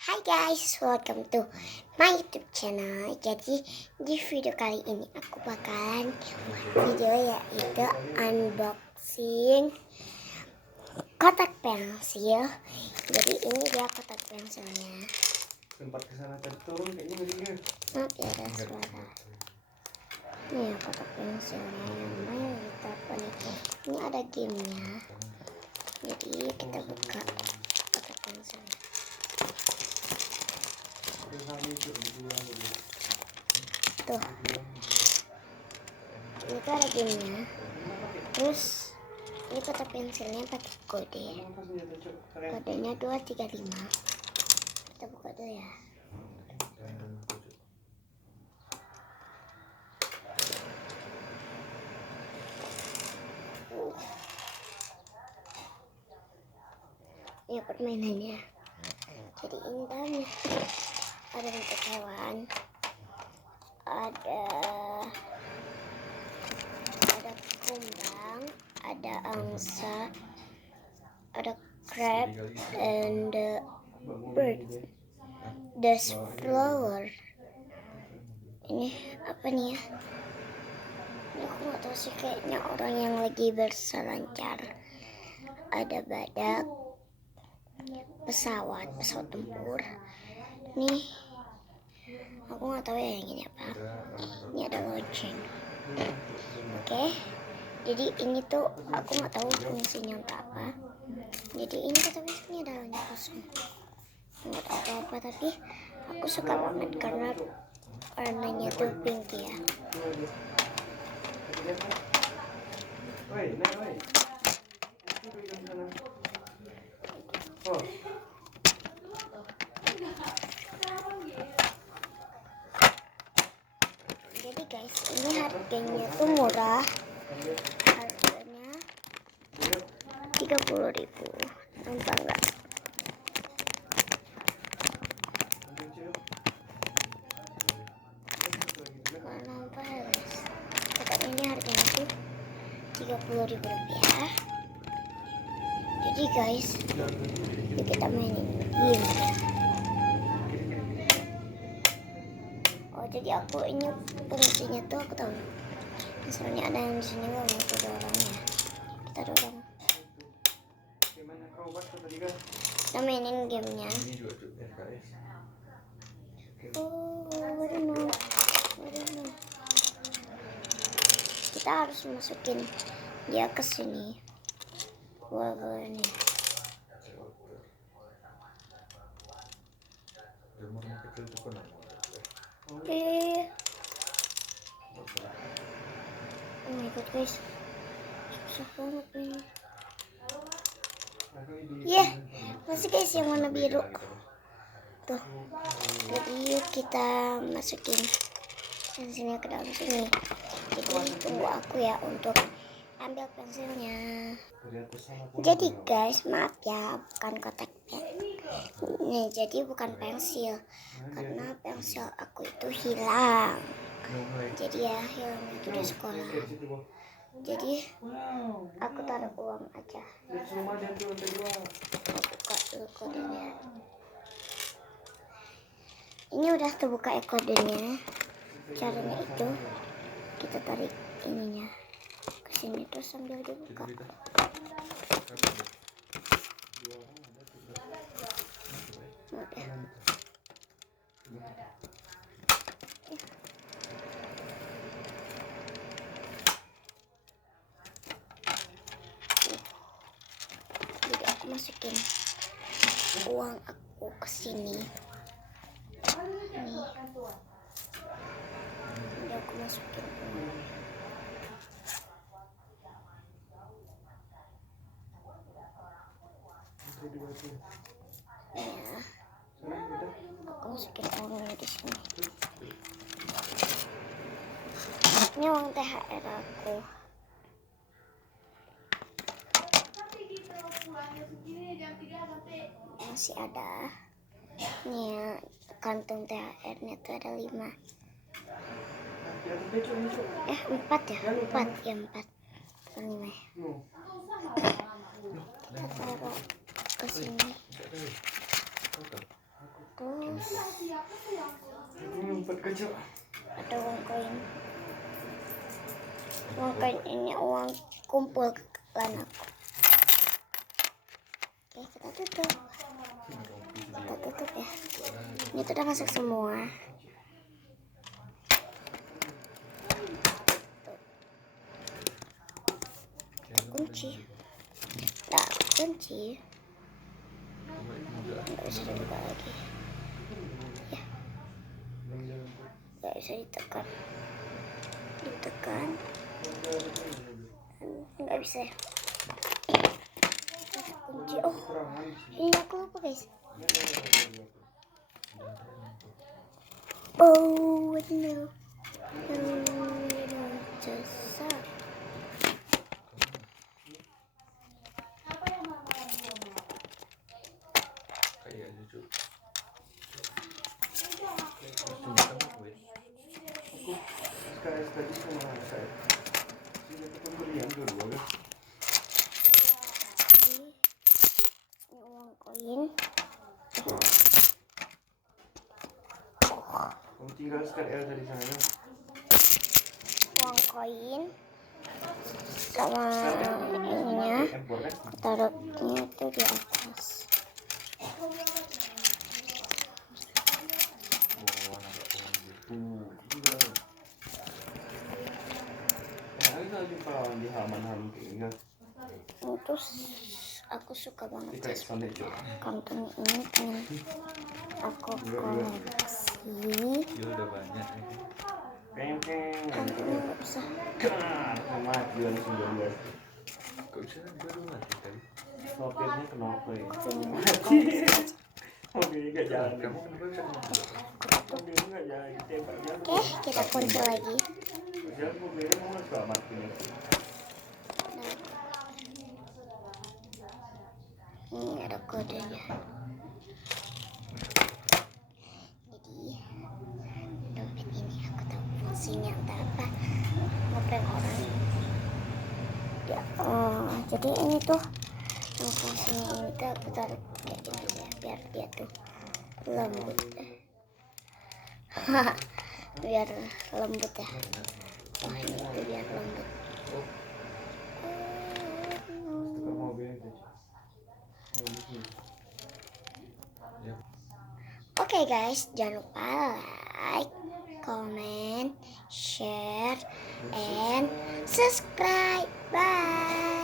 Hai guys, welcome to my YouTube channel. Jadi di video kali ini aku bakalan video yaitu unboxing kotak pensil. Jadi ini dia kotak pensilnya. Tempat kesana turun kayaknya mendingan. Maaf ya ada suara. Ini ya kotak pensilnya yang main kita nih. Ini ada gamenya. Jadi kita buka kotak pensilnya. Tuh, ini tuh ada gamenya. Terus ini kotak pensilnya pakai kode. Kodenya 235. Kita buka dulu ya. Ini permainannya. Jadi ini dalamnya ada bentuk hewan, ada kumbang, ada angsa, ada crab, and the bird, the flower. Ini apa nih ya? Ini aku nggak tahu sih, kayaknya orang yang lagi berselancar. Ada badak, pesawat tempur. Nih, aku nggak tahu ya yang ini apa. Ini ada lonceng. Oke, jadi ini tuh aku nggak tahu fungsinya untuk apa. Jadi ini katanya ini dalamnya kosong. Nggak tahu apa, tapi aku suka banget karena warnanya tuh pink ya. Jadi guys, ini harganya tuh murah. Harganya 30.000. Nampak nggak? Nggak nampak ya guys. Katanya ini harganya tuh 30.000 rupiah. Jadi guys, yuk kita mainin game. Oh, jadi aku ini fungsinya tuh aku tahu. Misalnya ada yang di sini nggak mau dorong ya, kita dorong. Kita mainin gamenya. Oh, waduh. Kita harus masukin dia ke sini. Wah, ini. Oh my god guys, susah banget nih. Masih guys yang warna biru tuh. Jadi yuk kita masukin pensilnya ke dalam sini. Jadi tunggu aku ya untuk ambil pensilnya. Jadi guys, maaf ya, bukan kotak pen. Nih, jadi bukan pensil karena pensil aku itu hilang. Jadi ya hilang itu di sekolah. Jadi aku taruh uang aja. Aku buka dulu kodenya. Ini udah terbuka ya kodenya. Caranya itu kita tarik ininya ke sini terus sambil dibuka. Jadi aku masukin uang aku ke sini. Nih. Jadi aku masukin uang. Ya. Aku masukin uangnya di sini. Ini uang THR aku. Masih ada. Nih ya, kantung THR-nya tuh ada 5. 4 ya? 4. Bukan 5 ya. Kita taruh ke sini. guys. Aku ngumpet kaca. Ada uang koin. Uang koin ini uang kumpul lan aku. Oke, kita tutup. Kita tutup ya. Ini tuh udah masuk semua. Kunci. Nah, kunci. Nggak bisa dibuka lagi. Ya, nggak bisa ditekan. Ditekan. Nggak bisa ya. Kunci. Oh, ini aku lupa guys. Oh, no. Jasa. Kayak lucu. Sekali sama saya. Sini kita beli yang kedua kan. Ini uang koin. Kamu tinggal sekat L dari sana. Uang koin. Sama ininya. Taruhnya itu di atas. Nah, itu jumpa di halaman-halaman kayak gini. Terus aku suka banget Kayak sana itu. kantong ini pengen aku koleksi. Ya udah banyak. Keng. Kantongnya nggak bisa. Sama jual 19. Kok bisa dua mati tadi? Sopirnya kenapa ya? Pengen Mobilnya nggak jalan. Kamu kenapa bisa kena? Mobilnya nggak jalan. Ditembaknya. Oke, kita kunci lagi. Jangan mobilnya mau selamat ini. Ini ada kodenya. Jadi dompet ini aku tahu fungsinya entah apa, ngeprank orang. Ya, jadi ini tuh yang fungsinya ini tuh aku taruh kayak gini aja biar dia tuh lembut. Biar lembut ya. Wah, ini tuh biar lembut. Tukar mobilnya aja. Oke guys, jangan lupa like, comment, share, and subscribe. Bye.